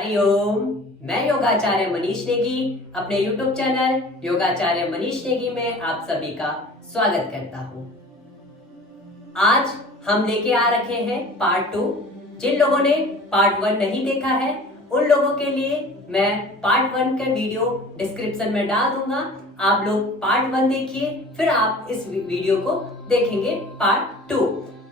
हरिओम। मैं योगाचार्य मनीष नेगी अपने YouTube channel योगाचार्य Manish Negi में आप सभी का स्वागत करता हूँ। आज हम लेके आ रखे हैं पार्ट 2। जिन लोगों ने पार्ट 1 नहीं देखा है उन लोगों के लिए मैं पार्ट 1 का वीडियो डिस्क्रिप्शन में डाल दूंगा। आप लोग पार्ट 1 देखिए, फिर आप इस वीडियो को देखेंगे पार्ट 2।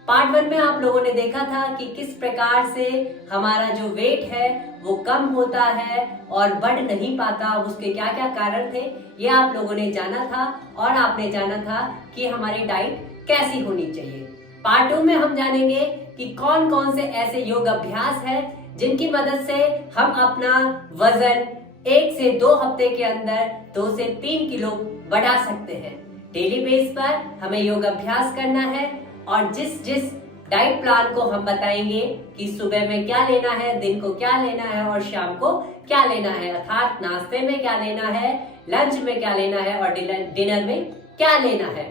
पार्ट 1 में आप लोगों ने देखा था कि किस प्रकार से हमारा जो वेट है वो कम होता है और बढ़ नहीं पाता, उसके क्या क्या कारण थे ये आप लोगों ने जाना था। और आपने जाना था कि हमारी डाइट कैसी होनी चाहिए। पार्ट 2 में हम जानेंगे कि कौन कौन से ऐसे योग अभ्यास है जिनकी मदद से हम अपना वजन 1 से 2 हफ्ते के अंदर 2 से 3 किलो बढ़ा सकते हैं। डेली बेस पर हमें योग अभ्यास करना है और जिस डाइट प्लान को हम बताएंगे कि सुबह में क्या लेना है, दिन को क्या लेना है और शाम को क्या लेना है, अर्थात नाश्ते में क्या लेना है, लंच में क्या लेना है और डिनर में क्या लेना है।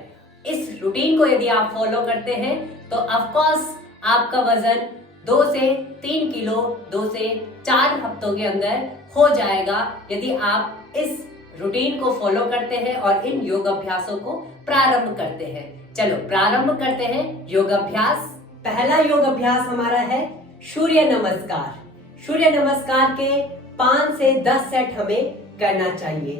इस रूटीन को यदि आप फॉलो करते हैं तो ऑफ कोर्स आपका वजन 2 से 3 किलो 2 से 4 हफ्तों के अंदर हो जाएगा, यदि आप इस रूटीन को फॉलो करते हैं और इन योग अभ्यासों को प्रारंभ करते हैं। चलो प्रारंभ करते हैं योग अभ्यास। पहला योग अभ्यास हमारा है सूर्य नमस्कार। सूर्य नमस्कार के 5 से 10 सेट हमें करना चाहिए।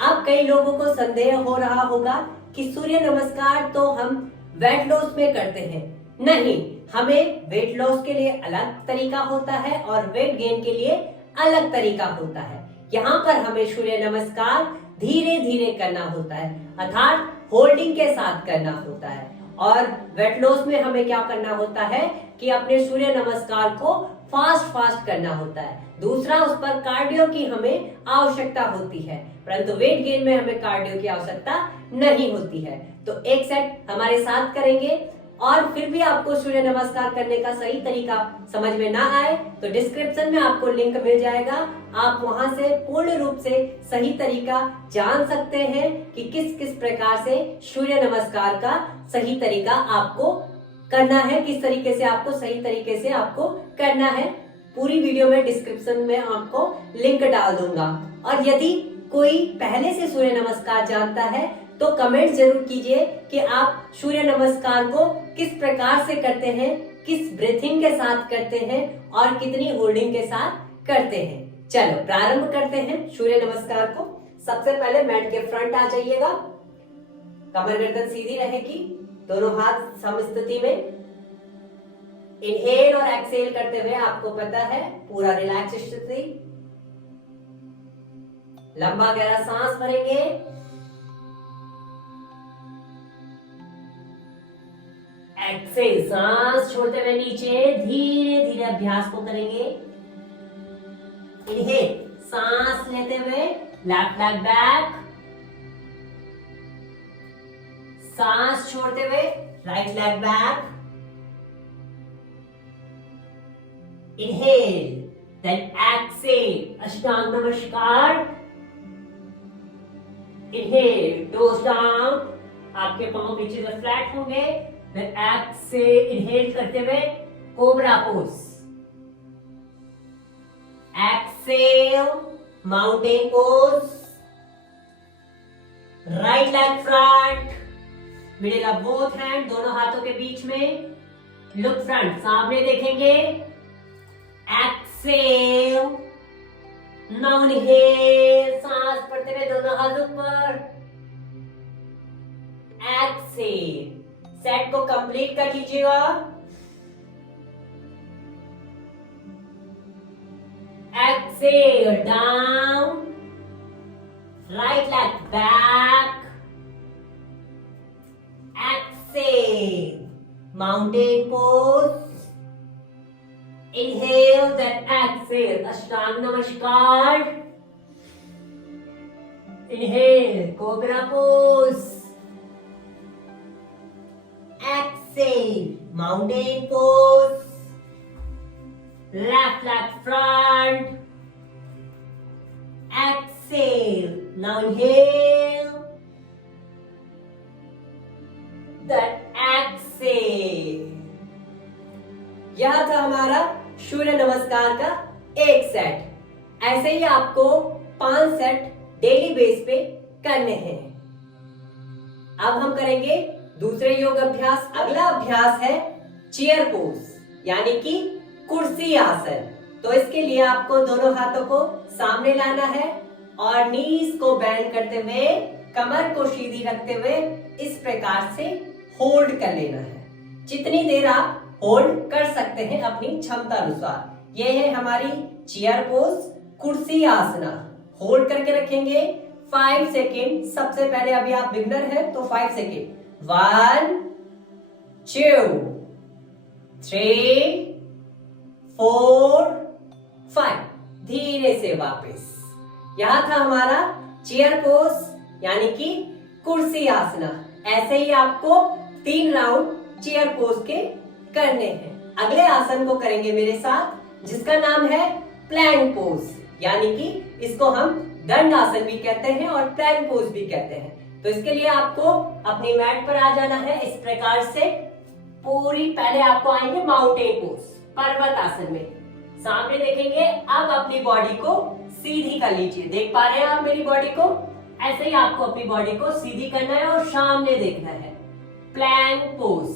अब कई लोगों को संदेह हो रहा होगा कि सूर्य नमस्कार तो हम वेट लॉस में करते हैं। नहीं, हमें वेट लॉस के लिए अलग तरीका होता है और वेट गेन के लिए अलग तरीका होता है। यहाँ पर हमें सूर्य नमस्कार धीरे धीरे करना होता है, अर्थात होल्डिंग के साथ करना होता है। और वेट लॉस में हमें क्या करना होता है कि अपने सूर्य नमस्कार को फास्ट करना होता है। दूसरा, उस पर कार्डियो की हमें आवश्यकता होती है, परंतु वेट गेन में हमें कार्डियो की आवश्यकता नहीं होती है। तो एक सेट हमारे साथ करेंगे और फिर भी आपको सूर्य नमस्कार करने का सही तरीका समझ में ना आए तो डिस्क्रिप्शन में आपको लिंक मिल जाएगा। आप वहां से पूर्ण रूप से सही तरीका जान सकते हैं कि किस किस प्रकार से सूर्य नमस्कार का सही तरीका आपको करना है, किस तरीके से आपको सही तरीके से आपको करना है। पूरी वीडियो में डिस्क्रिप्शन में आपको लिंक डाल दूंगा। और यदि कोई पहले से सूर्य नमस्कार जानता है तो कमेंट जरूर कीजिए कि आप सूर्य नमस्कार को किस प्रकार से करते हैं, किस ब्रीथिंग के साथ करते हैं और कितनी होल्डिंग के साथ करते हैं। चलो प्रारंभ करते हैं सूर्य नमस्कार को। सबसे पहले मैट के फ्रंट आ जाइएगा, कमर गर्दन सीधी रहेगी, दोनों हाथ समस्थिति में। इनहेल और एक्सहेल करते हुए आपको पता है पूरा रिलैक्स स्थिति, लंबा गहरा सांस भरेंगे। एक्सहेल, सांस छोड़ते हुए नीचे धीरे धीरे अभ्यास को करेंगे। इनहेल, सांस लेते हुए लेफ्ट लेग बैक, सांस छोड़ते हुए right leg back. Inhale, then exhale, अष्टांग नमस्कार। इनहेल, टोस डाउन, आपके पांव पीछे से फ्लैट होंगे। फिर एक्सहेल, इनहेल करते हुए cobra pose. Exhale, mountain pose. Right leg front, middle of both hand, दोनों हाथों के बीच में। लुक फ्रंट, सामने देखेंगे। एक्सहेल, नाउ इनहेल, सांस पड़ते हुए दोनों हाथ ऊपर। एक्सहेल, सेट को कंप्लीट कर लीजिएगा। Exhale, down, right leg back. Exhale, mountain pose. Inhale, then exhale, अष्टांग नमस्कार। Inhale, cobra pose. Exhale, mountain pose. Left leg front. Exhale. Now inhale. Then exhale. यह था हमारा सूर्य नमस्कार का एक सेट। ऐसे ही आपको 5 सेट डेली बेस पे करने हैं। अब हम करेंगे दूसरे योग अभ्यास। अगला अभ्यास है चेयर पोज यानी कि कुर्सी आसन। तो इसके लिए आपको दोनों हाथों को सामने लाना है और नीज को बेंड करते हुए, कमर को सीधी रखते हुए इस प्रकार से होल्ड कर लेना है। जितनी देर आप होल्ड कर सकते हैं अपनी क्षमता अनुसार। यह है हमारी चेयर पोज, कुर्सी आसना। होल्ड करके रखेंगे 5 सेकेंड। सबसे पहले अभी आप बिगनर हैं तो 5 सेकेंड। 1 2 3 4 5। धीरे से वापस। यहां था हमारा चेयर पोज यानी कि कुर्सी आसना। ऐसे ही आपको 3 राउंड चेयर पोज के करने हैं। अगले आसन को करेंगे मेरे साथ, जिसका नाम है प्लैंक पोज यानी कि इसको हम दंड आसन भी कहते हैं और प्लैंक पोज भी कहते हैं। तो इसके लिए आपको अपनी मैट पर आ जाना है इस प्रकार से। पूरी पहले आपको आएंगे माउंटेन पोज, पर्वत आसन में। सामने देखेंगे। अब अपनी बॉडी को सीधी कर लीजिए। देख पा रहे हैं आप मेरी बॉडी को? ऐसे ही आपको अपनी बॉडी को सीधी करना है और सामने देखना है। प्लैंक पोज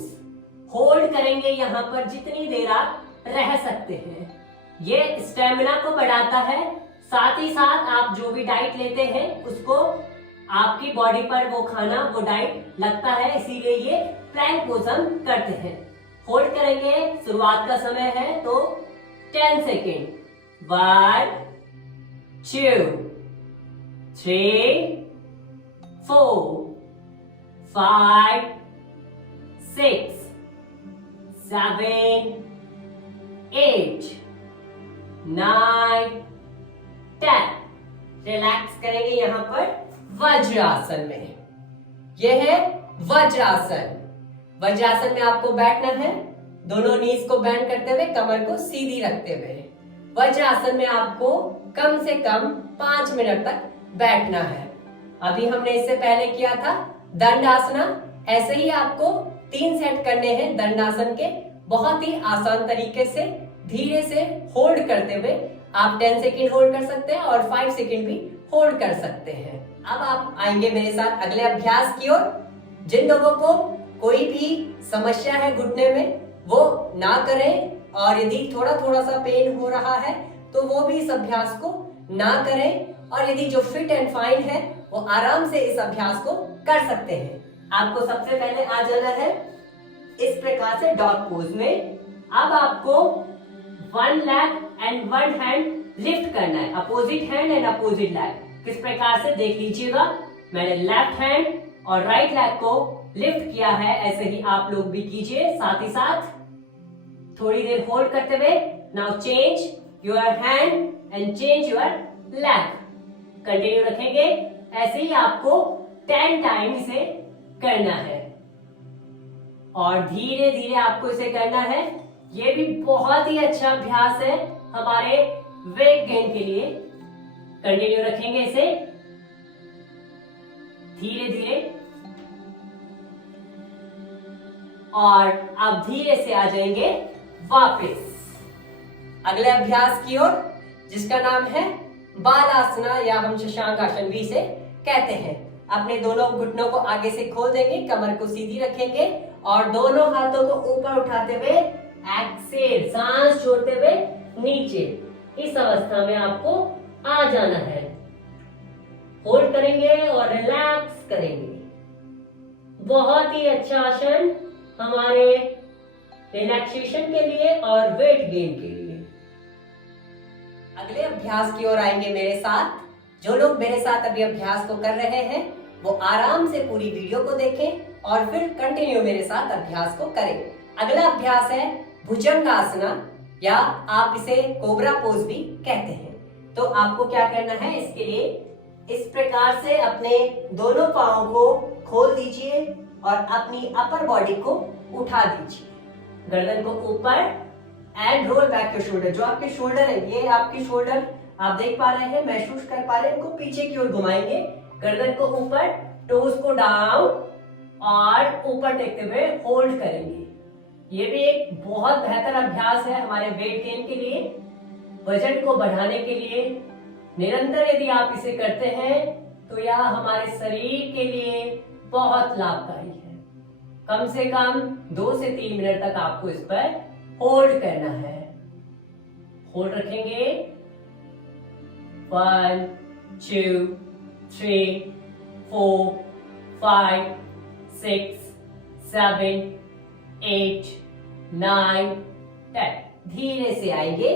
होल्ड करेंगे यहाँ पर जितनी देर आप रह सकते हैं। ये स्टेमिना को बढ़ाता है, साथ ही साथ आप जो भी डाइट लेते हैं उसको आपकी बॉडी पर वो खाना, वो डाइट लगता है, इसीलिए ये प्लैंक पोज हम करते हैं। होल्ड करेंगे। शुरुआत का समय है तो 10 सेकेंड। 1 2 3 4 5 6 7 8 9 10। रिलैक्स करेंगे यहाँ पर वज्रासन में। यह है वज्रासन। वज्रासन में आपको बैठना है, दोनों नीज को बेंड करते हुए, कमर को सीधी रखते हुए। वज्रासन में आपको कम से कम 5 मिनट तक बैठना है। अभी हमने इससे पहले किया था दंडासना। ऐसे ही आपको 3 सेट करने हैं दंडासन के। बहुत ही आसान तरीके से धीरे से होल्ड करते हुए आप 10 सेकेंड होल्ड कर सकते हैं और 5 सेकेंड भी होल्ड कर सकते हैं। अब आप आएंगे मेरे साथ अगले अभ्यास की ओर। जिन लोगों को कोई भी समस्या है घुटने में वो ना करें, और यदि थोड़ा थोड़ा सा पेन हो रहा है तो वो भी इस अभ्यास को ना करें, और यदि जो फिट एंड फाइन है वो आराम से इस अभ्यास को कर सकते हैं। आपको सबसे पहले आ जाना है इस प्रकार से डॉग पोज में। अब आपको 1 लेग एंड 1 हैंड लिफ्ट करना है, opposite hand and opposite leg. किस प्रकार से देख लीजिएगा। मैंने लेफ्ट हैंड और राइट लेग को लिफ्ट किया है, ऐसे ही आप लोग भी कीजिए। साथ ही साथ थोड़ी देर होल्ड करते हुए now change your hand and change your leg. Continue रखेंगे। ऐसे ही आपको 10 टाइम इसे करना है और धीरे धीरे आपको इसे करना है। ये भी बहुत ही अच्छा अभ्यास है हमारे वेट गेन के लिए। कंटिन्यू रखेंगे इसे धीरे धीरे, और अब धीरे से आ जाएंगे वापस अगले अभ्यास की ओर, जिसका नाम है बालासना या हम शशांक आसन भी इसे कहते हैं। अपने दोनों घुटनों को आगे से खोल देंगे, कमर को सीधी रखेंगे और दोनों हाथों को ऊपर उठाते हुए एक्सेल, सांस छोड़ते हुए नीचे। इस अवस्था में आपको आ जाना है। होल्ड करेंगे और रिलैक्स करेंगे। बहुत ही अच्छा आसन हमारे रिलैक्सेशन के लिए और वेट गेन के लिए। अगले अभ्यास की ओर आएंगे मेरे साथ। जो लोग मेरे साथ अभी अभ्यास को कर रहे हैं वो आराम से पूरी वीडियो को देखें और फिर कंटिन्यू मेरे साथ अभ्यास को करें। अगला अभ्यास है भुजंगासना या आप इसे कोबरा पोज भी कहते हैं। तो आपको क्या करना है, इसके लिए इस प्रकार से अपने दोनों पांवों को खोल दीजिए और अपनी अपर बॉडी को उठा दीजिए। गर्दन को ऊपर and roll back your shoulder. जो आपके शोल्डर है, ये आपके शोल्डर आप देख पा रहे हैं, महसूस कर पा रहे हैं, इनको पीछे की ओर घुमाएंगे। गर्दन को ऊपर, टोज को डाउन और ऊपर देखते हुए होल्ड करेंगे। ये भी एक बहुत बेहतर अभ्यास है हमारे वेट गेन के लिए, वजन को बढ़ाने के लिए, निरंतर यदि आप इसे करते हैं तो यह हमारे शरीर के लिए बहुत लाभकारी है। कम से कम 2 से 3 मिनट तक आपको इस पर होल्ड करना है। होल्ड रखेंगे 1 2 3 4 5 6 7 8 9 10। धीरे से आएंगे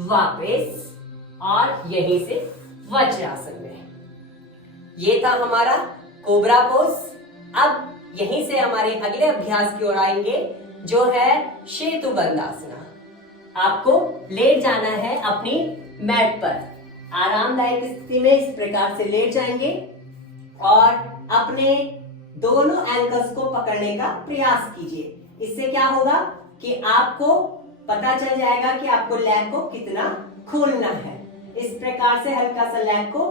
वापस और यहीं से वज्रासन में। ये था हमारा कोबरा पोज। अब यहीं से हमारे अगले अभ्यास की ओर आएंगे जो है सेतुबंधासना। आपको लेट जाना है अपनी मैट पर। आरामदायक स्थिति में इस प्रकार से लेट जाएंगे और अपने दोनों एंकल्स को पकड़ने का प्रयास कीजिए। इससे क्या होगा कि आपको पता चल जाएगा कि आपको लेग को कितना खोलना है। इस प्रकार से हल्का सा लेग को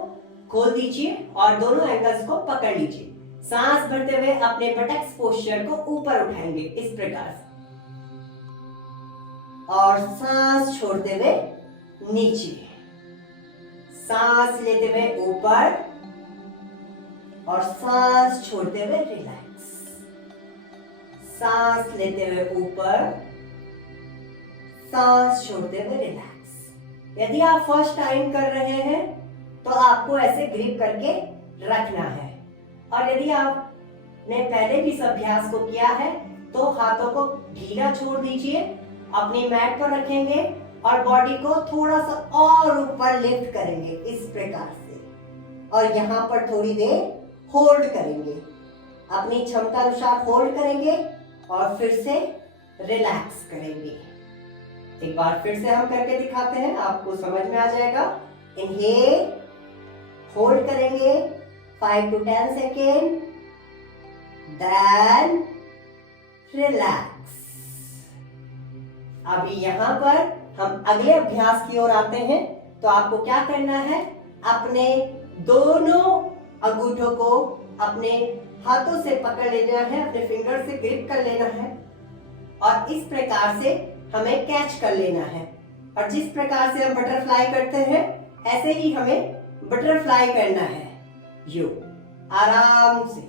खोल दीजिए और दोनों एंकल्स को पकड़ लीजिए। सांस भरते हुए अपने बटक्स पोस्चर को ऊपर उठाएंगे इस प्रकार से और सांस छोड़ते हुए नीचे, सांस लेते हुए ऊपर और सांस छोड़ते हुए रिलैक्स, सांस लेते हुए ऊपर, सांस छोड़ते हुए रिलैक्स। यदि आप फर्स्ट टाइम कर रहे हैं तो आपको ऐसे ग्रिप करके रखना है और यदि आपने पहले भी इस अभ्यास को किया है तो हाथों को ढीला छोड़ दीजिए, अपनी मैट पर रखेंगे और बॉडी को थोड़ा सा और ऊपर लिफ्ट करेंगे इस प्रकार से और यहाँ पर थोड़ी देर होल्ड करेंगे। अपनी क्षमता अनुसार होल्ड करेंगे और फिर से रिलैक्स करेंगे। एक बार फिर से हम करके दिखाते हैं, आपको समझ में आ जाएगा। इनहेल, होल्ड करेंगे 5 to 10 सेकेंड, देन रिलैक्स। अभी यहां पर हम अगले अभ्यास की ओर आते हैं। तो आपको क्या करना है, अपने दोनों अंगूठों को अपने हाथों से पकड़ लेना है, अपने फिंगर से ग्रिप कर लेना है और इस प्रकार से हमें कैच कर लेना है। और जिस प्रकार से हम बटरफ्लाई करते हैं ऐसे ही हमें बटरफ्लाई करना है। यू आराम से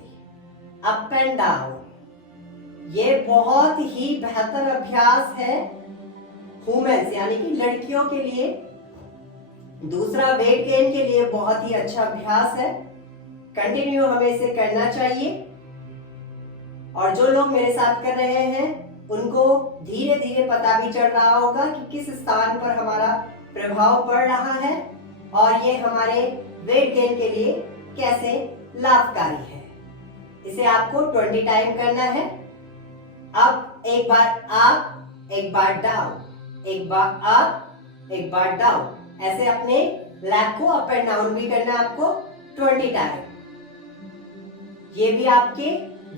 अप एंड डाउन। ये बहुत ही बेहतर अभ्यास है वुमेन्स यानी कि लड़कियों के लिए। दूसरा वेट गेन के लिए बहुत ही अच्छा अभ्यास है। कंटिन्यू हमें इसे करना चाहिए और जो लोग मेरे साथ कर रहे हैं उनको धीरे धीरे पता भी चल रहा होगा कि किस स्थान पर हमारा प्रभाव पड़ रहा है और ये हमारे वेट गेन के लिए कैसे लाभकारी है। इसे आपको 20 टाइम करना है। अब एक बार अप, एक बार डाउन, एक बार अप, एक बार डाउन, ऐसे अपने लेग को अप एंड डाउन भी करना है आपको 20 टाइम। ये भी आपके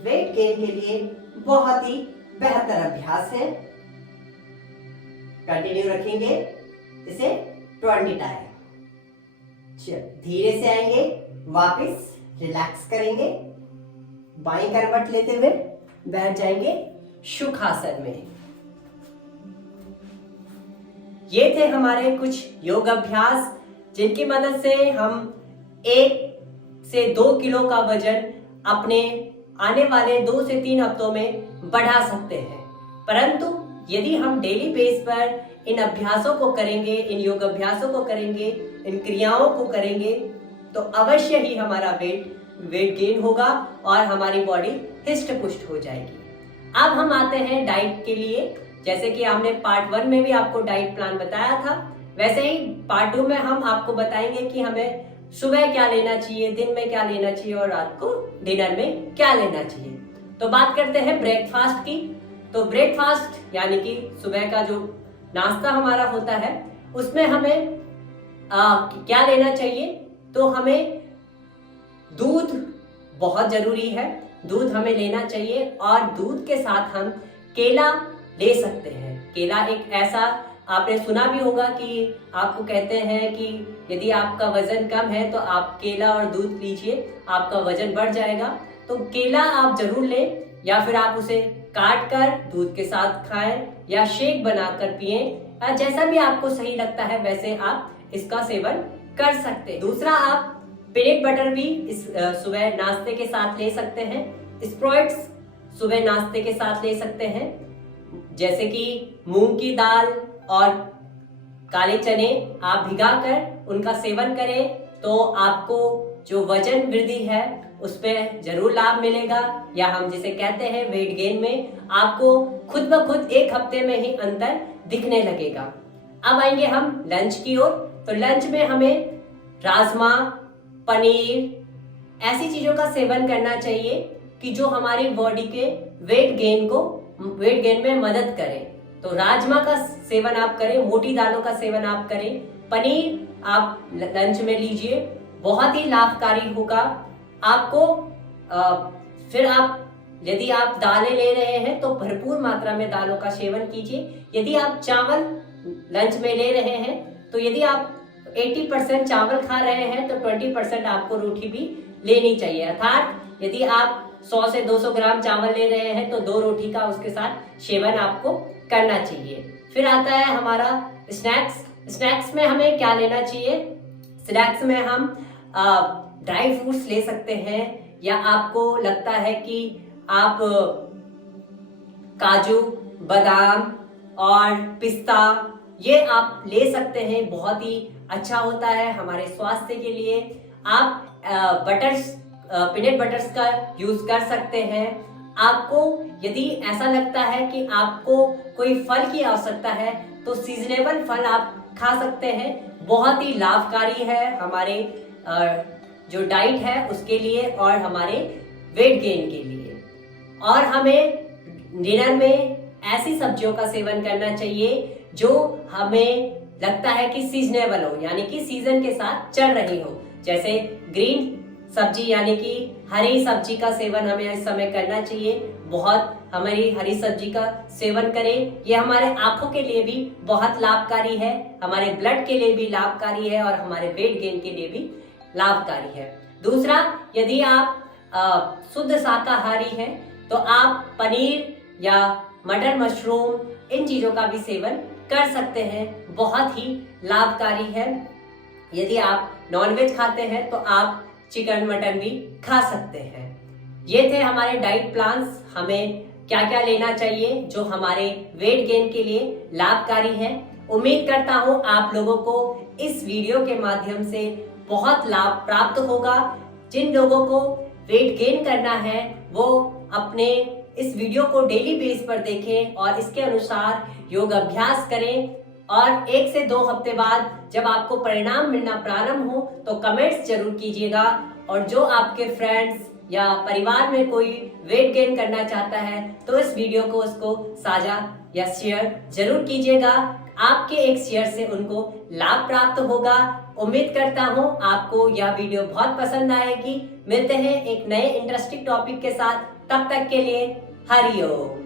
वेट गेन के लिए बहुत ही बेहतर अभ्यास है। कंटिन्यू रखेंगे इसे 20 टाइम। धीरे से आएंगे, वापस रिलैक्स करेंगे, बाईं करवट लेते हुए बैठ जाएंगे सुखासन में। ये थे हमारे कुछ योग अभ्यास जिनकी मदद से हम 1 से 2 किलो का वजन अपने आने वाले 2 से 3 हफ्तों में बढ़ा सकते हैं। परंतु यदि हम डेली बेस पर इन अभ्यासों को करेंगे, इन योग अभ्यासों को करेंगे, इन क्रियाओं को करेंगे तो अवश्य ही हमारा वेट गेन होगा और हमारी बॉडी हिस्ट पुष्ट हो जाएगी। अब हम आते हैं डाइट के लिए। जैसे कि हमने पार्ट 1 में भी आपको डाइट प्लान बताया था, वैसे ही पार्ट 2 में हम आपको बताएंगे कि हमें सुबह क्या लेना चाहिए, दिन में क्या लेना चाहिए और रात को डिनर में क्या लेना चाहिए। तो बात करते हैं ब्रेकफास्ट की। तो ब्रेकफास्ट यानी कि सुबह का जो नाश्ता हमारा होता है उसमें हमें क्या लेना चाहिए। तो हमें दूध बहुत जरूरी है, दूध हमें लेना चाहिए और दूध के साथ हम केला ले सकते हैं। केला एक ऐसा, आपने सुना भी होगा कि आपको कहते हैं कि यदि आपका वजन कम है तो आप केला और दूध लीजिए, आपका वजन बढ़ जाएगा। तो केला आप जरूर लें या फिर आप उसे काट कर दूध के साथ खाएं या शेक बनाकर पिएं। जैसा भी आपको सही लगता है वैसे आप इसका सेवन कर सकते हैं। दूसरा, आप पीनट बटर भी इस सुबह नाश्ते के साथ ले सकते हैं। स्प्राउट्स सुबह नाश्ते के साथ ले सकते हैं, जैसे कि मूंग की दाल और काले चने आप भिगाकर उनका सेवन करें तो आपको जो वजन वृद्धि है उस पर जरूर लाभ मिलेगा, या हम जिसे कहते हैं वेट गेन में आपको खुद ब खुद 1 हफ्ते में ही अंतर दिखने लगेगा। अब आएंगे हम लंच की ओर। तो लंच में हमें राजमा, पनीर ऐसी चीजों का सेवन करना चाहिए कि जो हमारी बॉडी के वेट गेन में मदद करें। तो राजमा का सेवन आप करें, मोटी दालों का सेवन आप करें, पनीर आप लंच में लीजिए, बहुत ही लाभकारी होगा आपको। फिर आप यदि आप दालें ले रहे हैं तो भरपूर मात्रा में दालों का सेवन कीजिए। यदि आप चावल लंच में ले रहे हैं तो यदि आप 80% चावल खा रहे हैं तो 20% आपको रोटी भी लेनी चाहिए। अर्थात यदि आप 100 से 200 ग्राम चावल ले रहे हैं तो 2 रोटी का उसके साथ सेवन आपको करना चाहिए। फिर आता है हमारा स्नैक्स में हमें क्या लेना चाहिए? स्नैक्स में हम ड्राई फ्रूट्स ले सकते हैं, या आपको लगता है कि आप काजू, बादाम और पिस्ता ये आप ले सकते हैं, बहुत ही अच्छा होता है हमारे स्वास्थ्य के लिए। आप पीनट बटर्स का यूज कर सकते हैं। आपको यदि ऐसा लगता है कि आपको कोई फल की आवश्यकता है तो सीजनेबल फल आप खा सकते हैं, बहुत ही लाभकारी है हमारे जो डाइट है उसके लिए और हमारे वेट गेन के लिए। और हमें डिनर में ऐसी सब्जियों का सेवन करना चाहिए जो हमें लगता है कि सीजनेबल हो, यानी कि सीजन के साथ चल रही हो, जैसे ग्रीन सब्जी यानी कि हरी सब्जी का सेवन हमें इस समय करना चाहिए। बहुत हमारी हरी सब्जी का सेवन करें, ये हमारे आंखों के लिए भी बहुत लाभकारी है, हमारे ब्लड के लिए भी लाभकारी है और हमारे वेट गेन के लिए भी लाभकारी है। दूसरा, यदि आप शुद्ध शाकाहारी हैं तो आप पनीर या मटर मशरूम इन चीजों का भी सेवन कर सकते हैं, बहुत ही लाभकारी है। यदि आप नॉनवेज खाते हैं तो आप चिकन मटन भी खा सकते हैं। ये थे हमारे डाइट प्लान्स, हमें क्या क्या लेना चाहिए जो हमारे वेट गेन के लिए लाभकारी है। उम्मीद करता हूँ आप लोगों को इस वीडियो के माध्यम से बहुत लाभ प्राप्त होगा। जिन लोगों को वेट गेन करना है वो अपने इस वीडियो को डेली बेस पर देखें और इसके अनुसार योग अभ्यास करें, और 1 से 2 हफ्ते बाद जब आपको परिणाम मिलना प्रारंभ हो तो कमेंट्स जरूर कीजिएगा। और जो आपके फ्रेंड्स या परिवार में कोई वेट गेन करना चाहता है तो इस वीडियो को उसको साझा या शेयर जरूर कीजिएगा। आपके एक शेयर से उनको लाभ प्राप्त होगा। उम्मीद करता हूँ आपको यह वीडियो बहुत पसंद आएगी। मिलते हैं एक नए इंटरेस्टिंग टॉपिक के साथ, तब तक के लिए हरि ओम।